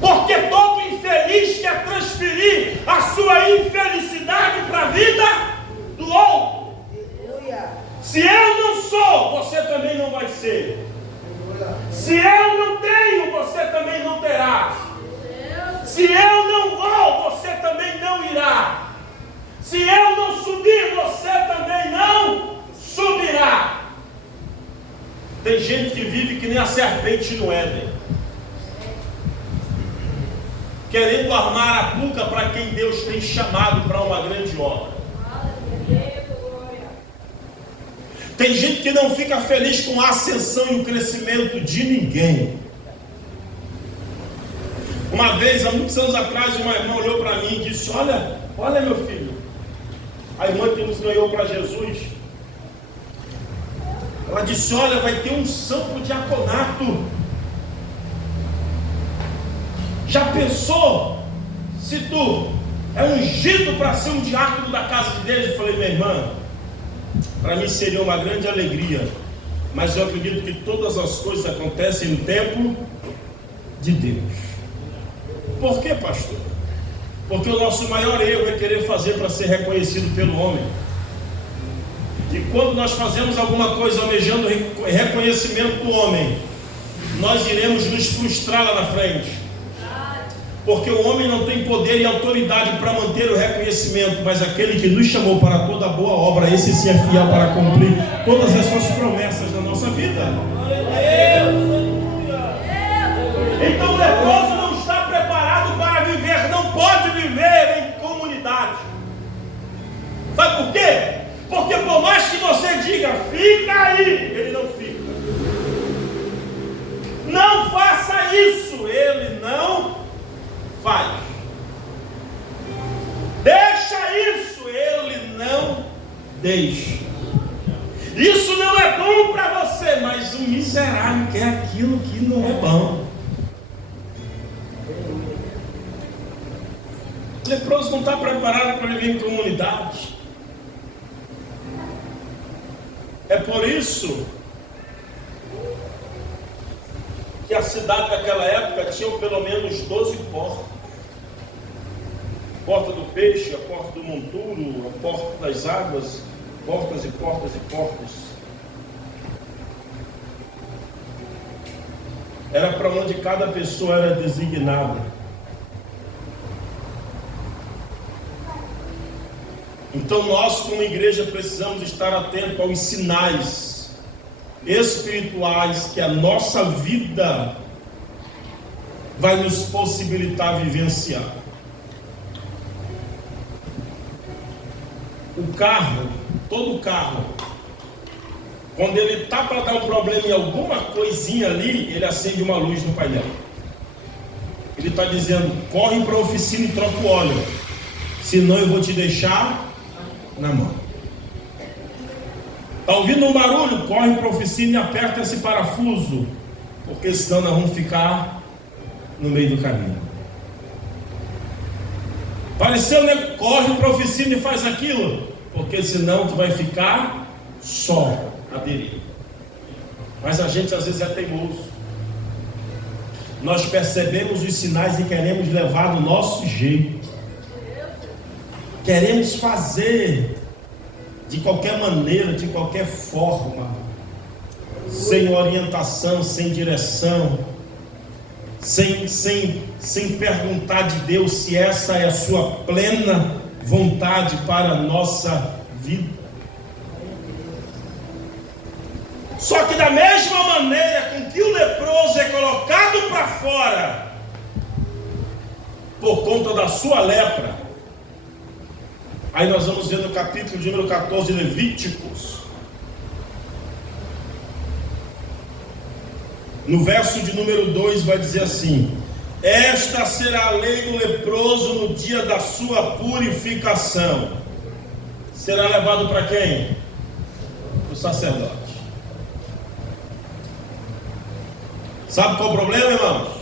porque todo infeliz quer transferir a sua infelicidade para a vida do outro. Se eu não sou, você também não vai ser. Se eu não tenho, você também não terá. Se eu não vou, você também não irá. Se eu não subir, você também não subirá. Tem gente que vive que nem a serpente no Éden, querendo armar a boca para quem Deus tem chamado para uma grande obra. Tem gente que não fica feliz com a ascensão e o crescimento de ninguém. Uma vez, há muitos anos atrás, uma irmã olhou para mim e disse: olha meu filho, a irmã que nos ganhou para Jesus, ela disse: olha, vai ter unção para o diaconato. Já pensou se tu é ungido para ser um diácono da casa de Deus? Eu falei: minha irmã, para mim seria uma grande alegria, mas eu acredito que todas as coisas acontecem no tempo de Deus. Por quê, pastor? Porque o nosso maior erro é querer fazer para ser reconhecido pelo homem. E quando nós fazemos alguma coisa almejando reconhecimento do homem, nós iremos nos frustrar lá na frente. Porque o homem não tem poder e autoridade para manter o reconhecimento, mas aquele que nos chamou para toda boa obra, esse sim é fiel para cumprir todas as suas promessas na nossa vida. Então o leproso não está preparado para viver, não pode viver em comunidade. Sabe por quê? Porque por mais que você diga: fica aí, ele não fica. Não faça isso, ele não faz. Deixa isso, ele não deixa. Isso não é bom para você, mas o miserável quer aquilo que não é bom. O leproso não está preparado para viver em comunidade. É por isso que a cidade daquela época tinha pelo menos 12 portas. Porta do peixe, a porta do monturo, a porta das águas, portas e portas e portas. Era para onde cada pessoa era designada. Então nós, como igreja, precisamos estar atentos aos sinais espirituais que a nossa vida vai nos possibilitar vivenciar. O carro, todo carro, quando ele está para dar um problema em alguma coisinha ali, ele acende uma luz no painel. Ele está dizendo: corre para a oficina e troca o óleo, senão eu vou te deixar na mão. Está ouvindo um barulho? Corre para a oficina e aperta esse parafuso, porque senão nós vamos ficar no meio do caminho. Pareceu, né? Corre para a oficina e faz aquilo, porque senão tu vai ficar só à deriva. Mas a gente às vezes é teimoso. Nós percebemos os sinais e queremos levar do nosso jeito. Queremos fazer de qualquer maneira, de qualquer forma, sem orientação, sem direção, sem perguntar de Deus se essa é a sua plena vontade para a nossa vida. Só que da mesma maneira com que o leproso é colocado para fora por conta da sua lepra, Aí nós vamos ver no capítulo de número 14 de Levíticos, no verso de número 2 vai dizer assim: esta será a lei do leproso no dia da sua purificação. Será levado para quem? Para o sacerdote. Sabe qual é o problema, irmãos?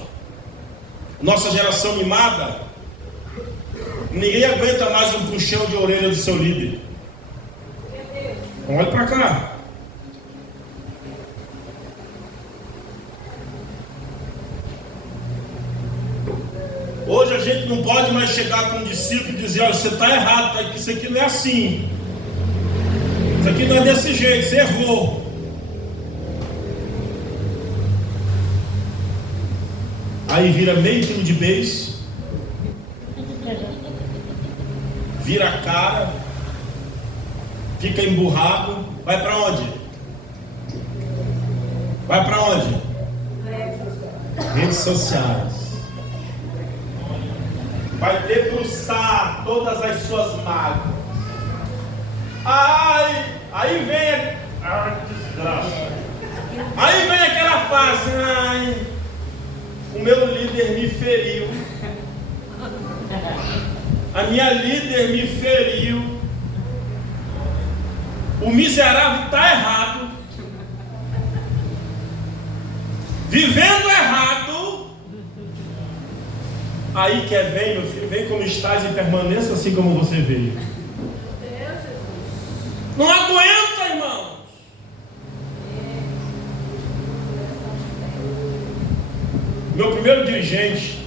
Nossa geração mimada, ninguém aguenta mais um puxão de orelha do seu líder. Olha para cá. Hoje a gente não pode mais chegar com um discípulo e dizer: olha, você está errado, tá? Isso aqui não é assim, isso aqui não é desse jeito, você errou. Aí vira meio quilo de beijo, vira a cara, fica emburrado. Vai para onde? Vai para onde? Redes sociais. Vai debruçar todas as suas mágoas. Ai, aí vem desgraça. Aí vem aquela fase: ai, o meu líder me feriu, a minha líder me feriu, o miserável está errado, vivendo errado. Aí quer vem, meu filho, vem como estás e permaneça assim como você veio. Não aguenta, irmãos. Meu primeiro dirigente,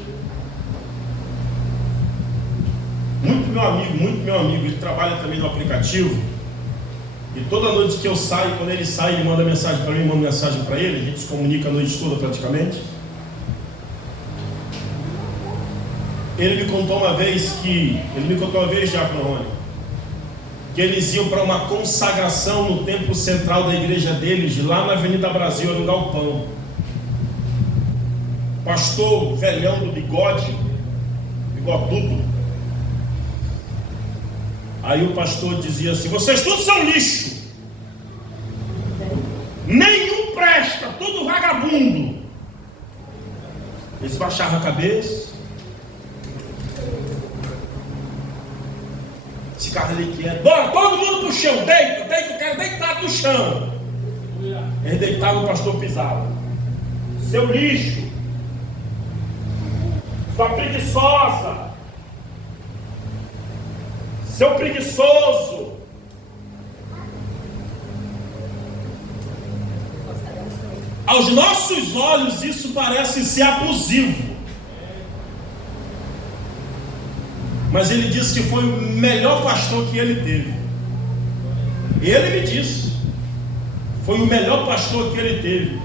muito meu amigo, ele trabalha também no aplicativo. E toda noite que eu saio, quando ele sai, ele manda mensagem para mim, manda mensagem para ele. A gente se comunica a noite toda praticamente. Ele me contou uma vez Diácono Rony, que eles iam para uma consagração no templo central da igreja deles, lá na Avenida Brasil, era um galpão. Pastor velhão do bigodudo. Aí o pastor dizia assim: vocês todos são lixo, nenhum presta, tudo vagabundo. Eles baixavam a cabeça, ficavam ali quietos. Bora, todo mundo pro chão, deita, quero deitar no chão. Eles deitavam, o pastor pisava: seu lixo, sua preguiçosa, seu preguiçoso. Aos nossos olhos isso parece ser abusivo, mas ele disse que foi o melhor pastor que ele teve. Ele me disse, foi o melhor pastor que ele teve.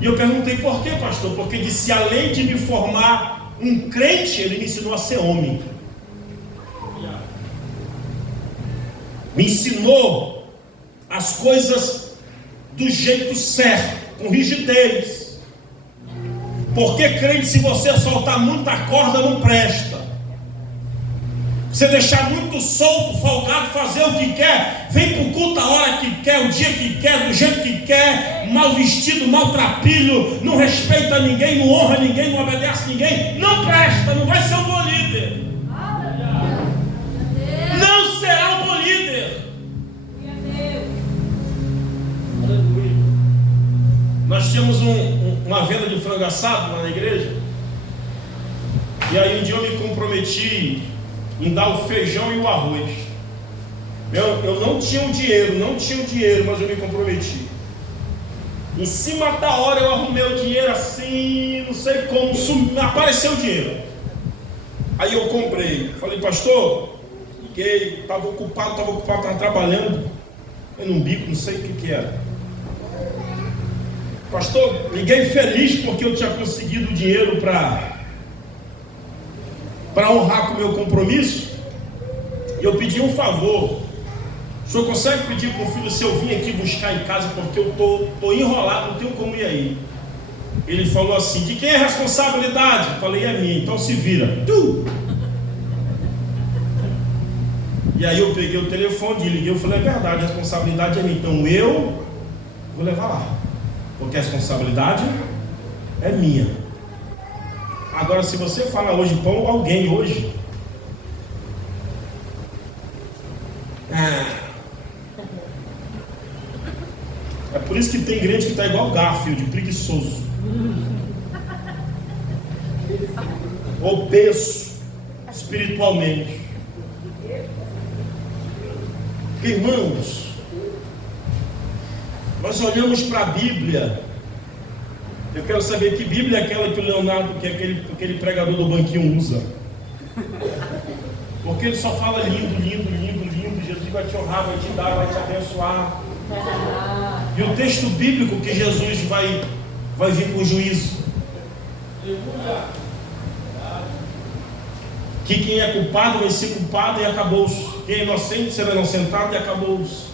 E eu perguntei: por que, pastor? Porque disse: além de me formar um crente, ele me ensinou a ser homem. Me ensinou as coisas do jeito certo, com rigidez. Porque crente, se você soltar muita corda, não presta. Você deixar muito solto, folgado, fazer o que quer, vem para o culto a hora que quer, o dia que quer, do jeito que quer, mal vestido, maltrapilho, não respeita ninguém, não honra ninguém, não obedece ninguém, não presta, não vai ser um bom líder. Não será um bom líder. Nós tínhamos uma venda de frango assado lá na igreja, e aí um dia eu me comprometi em dar o feijão e o arroz. Eu não tinha o dinheiro, mas eu me comprometi. Em cima da hora eu arrumei o dinheiro assim, não sei como, apareceu o dinheiro. Aí eu comprei. Falei: pastor, liguei, estava ocupado, estava trabalhando, eu num bico, não sei o que era. Pastor, liguei feliz porque eu tinha conseguido o dinheiro para honrar com o meu compromisso. E eu pedi um favor: o senhor consegue pedir para o filho se eu vim aqui buscar em casa, porque eu estou enrolado, não tenho como ir aí. Ele falou assim: de quem é a responsabilidade? Eu falei: é minha, então se vira. E aí eu peguei o telefone e liguei, eu falei, é verdade, a responsabilidade é minha, então eu vou levar lá, porque a responsabilidade é minha. Agora, se você fala hoje, pão alguém hoje, é por isso que tem crente que está igual Garfield, preguiçoso, obeso espiritualmente. Irmãos, nós olhamos para a Bíblia. Eu quero saber que Bíblia é aquela que o Leonardo, que é aquele pregador do banquinho usa. Porque ele só fala lindo, lindo, lindo, lindo. Jesus vai te honrar, vai te dar, vai te abençoar. E o texto bíblico que Jesus vai vir com juízo. Que quem é culpado vai ser culpado e acabou-se. Quem é inocente será inocentado e acabou-se.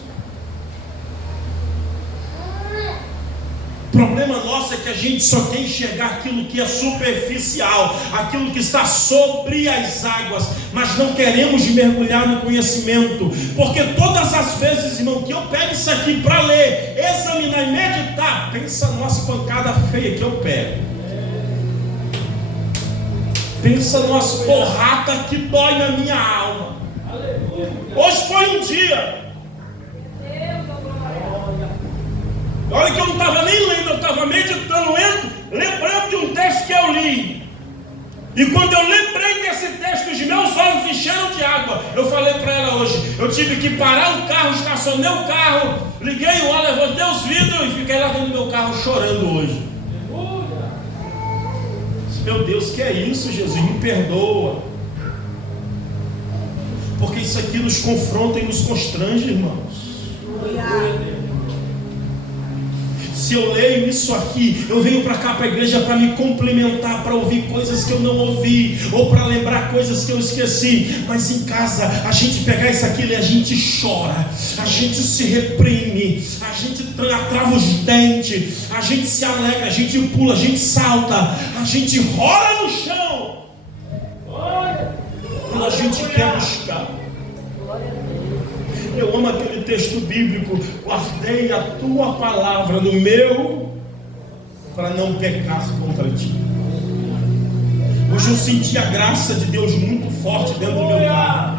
O problema nosso é que a gente só quer enxergar aquilo que é superficial, aquilo que está sobre as águas, mas não queremos mergulhar no conhecimento, porque todas as vezes, irmão, que eu pego isso aqui para ler, examinar e meditar, pensa nossa pancada feia que eu pego, pensa nossa porrada que dói na minha alma. Hoje foi um dia. Olha que eu não estava nem lendo, eu estava meditando, lembrando de um texto que eu li. E quando eu lembrei desse texto, os meus olhos encheram de água. Eu falei para ela hoje, eu tive que parar o carro, estacionei o carro, liguei o ar, levantei os vidros e fiquei lá dentro do meu carro chorando hoje. Meu Deus, que é isso, Jesus? Me perdoa. Porque isso aqui nos confronta e nos constrange, irmãos. Se eu leio isso aqui, eu venho para cá, para a igreja, para me complementar, para ouvir coisas que eu não ouvi, ou para lembrar coisas que eu esqueci. Mas em casa, a gente pegar isso aqui e a gente chora, a gente se reprime, a gente trava os dentes, a gente se alegra, a gente pula, a gente salta, a gente rola no chão, quando a gente quer buscar. Eu amo aquele texto bíblico, guardei a tua palavra no meu, para não pecar contra ti. Hoje eu senti a graça de Deus muito forte dentro do meu carro.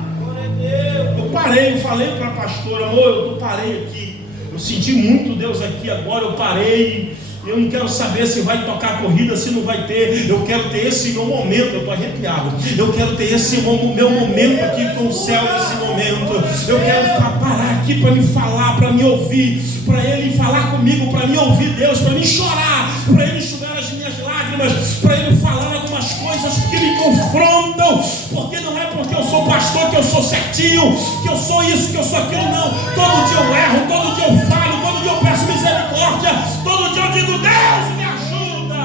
Eu parei, eu falei para a pastora, amor, eu parei aqui, eu senti muito Deus aqui agora, eu parei. Eu não quero saber se vai tocar corrida, se não vai ter. Eu quero ter esse meu momento. Eu estou arrepiado. Eu quero ter esse meu momento aqui com o céu nesse momento. Eu quero parar aqui para me falar, para me ouvir, para Ele falar comigo, para me ouvir Deus, para me chorar, para Ele enxugar as minhas lágrimas, para Ele falar algumas coisas que me confrontam. Porque não é porque eu sou pastor que eu sou certinho, que eu sou isso, que eu sou aquilo, não. Todo dia eu erro, todo dia eu falho, todo dia eu peço misericórdia, todo dia eu digo, Deus me ajuda.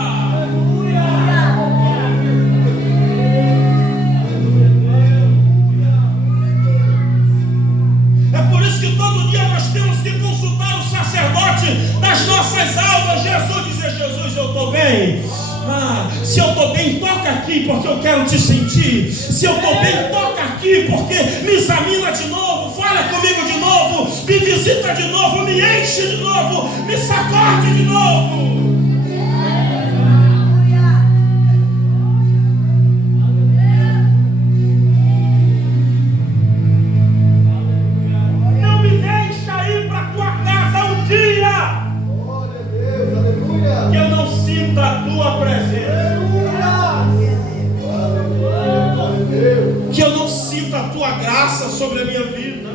É por isso que todo dia nós temos que consultar o sacerdote das nossas almas. Jesus dizer, Jesus, eu estou bem. Se eu estou bem, toca aqui porque eu quero te sentir. Se eu estou bem, toca aqui porque me examina de novo, fala comigo de novo, me visita de novo, me enche de novo, me sacode de novo. Não me deixa ir para a tua casa um dia que eu não sinta a tua presença, que eu não sinta a tua graça sobre a minha vida.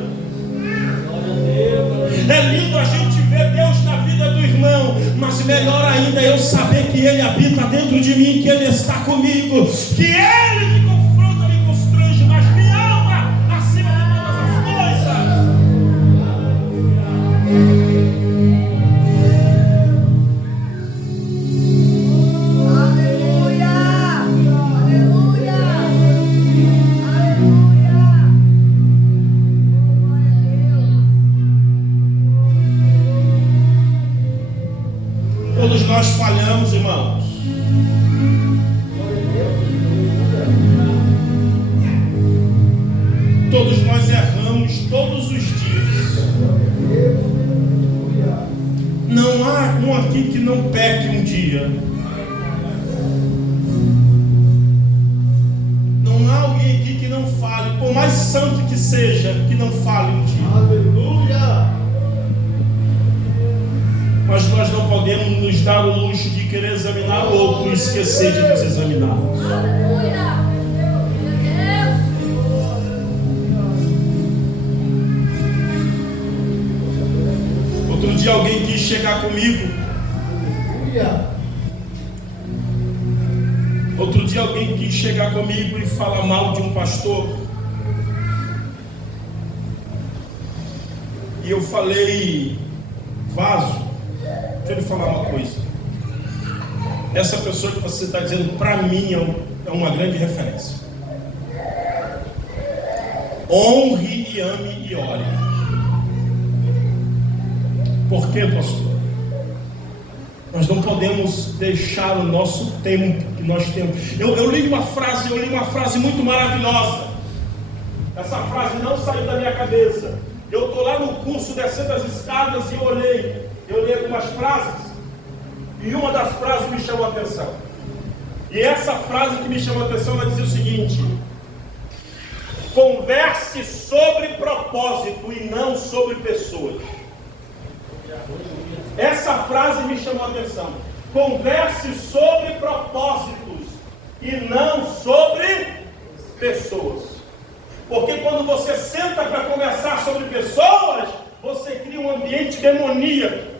É lindo a gente ver Deus na vida do irmão, mas melhor ainda é eu saber que Ele habita dentro de mim, que Ele está comigo, que Ele me confronta, me constrange, mas me ama acima de todas as coisas. Todos nós falhamos, irmãos. Todos nós erramos. algum aqui que não peque um dia? Não há alguém aqui que não fale, por mais santo que seja, que não fale um dia. Aleluia! Mas nós não podemos nos dar o luxo de querer examinar o outro e esquecer de nos examinarmos. Outro dia alguém quis chegar comigo. Outro dia alguém quis chegar comigo e falar mal de um pastor. E eu falei, vaso, deixa eu lhe falar uma coisa. Essa pessoa que você está dizendo para mim é uma grande referência. Honre e ame e ore. Por quê, pastor? Nós não podemos deixar o nosso tempo que nós temos. Eu li uma frase muito maravilhosa. Essa frase não saiu da minha cabeça. Eu estou lá no curso descendo as escadas e eu olhei algumas frases e uma das frases me chamou a atenção. E essa frase que me chamou a atenção, ela dizia o seguinte: converse sobre propósito e não sobre pessoas. Essa frase me chamou a atenção. Converse sobre propósitos e não sobre pessoas. Porque quando você senta para conversar sobre pessoas, você cria um ambiente demoníaco.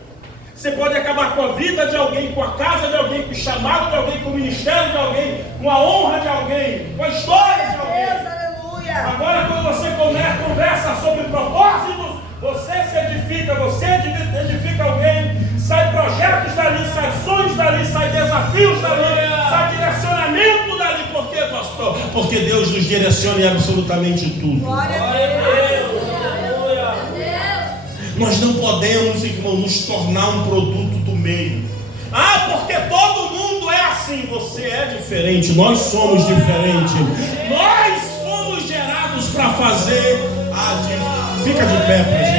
Você pode acabar com a vida de alguém, com a casa de alguém, com o chamado de alguém, com o ministério de alguém, com a honra de alguém, com a história de alguém. Deus, aleluia. Agora, quando você conversa sobre propósitos, você se edifica, você edifica alguém, sai projetos dali, sai sonhos dali, sai desafios dali, sai direcionamento dali. Por quê, pastor? Porque Deus nos direciona em absolutamente tudo. Glória a Deus. Nós não podemos, irmão, nos tornar um produto do meio. Ah, porque todo mundo é assim. Você é diferente, nós somos diferentes. Nós fomos gerados para fazer a diferença. Fica de pé, pra gente.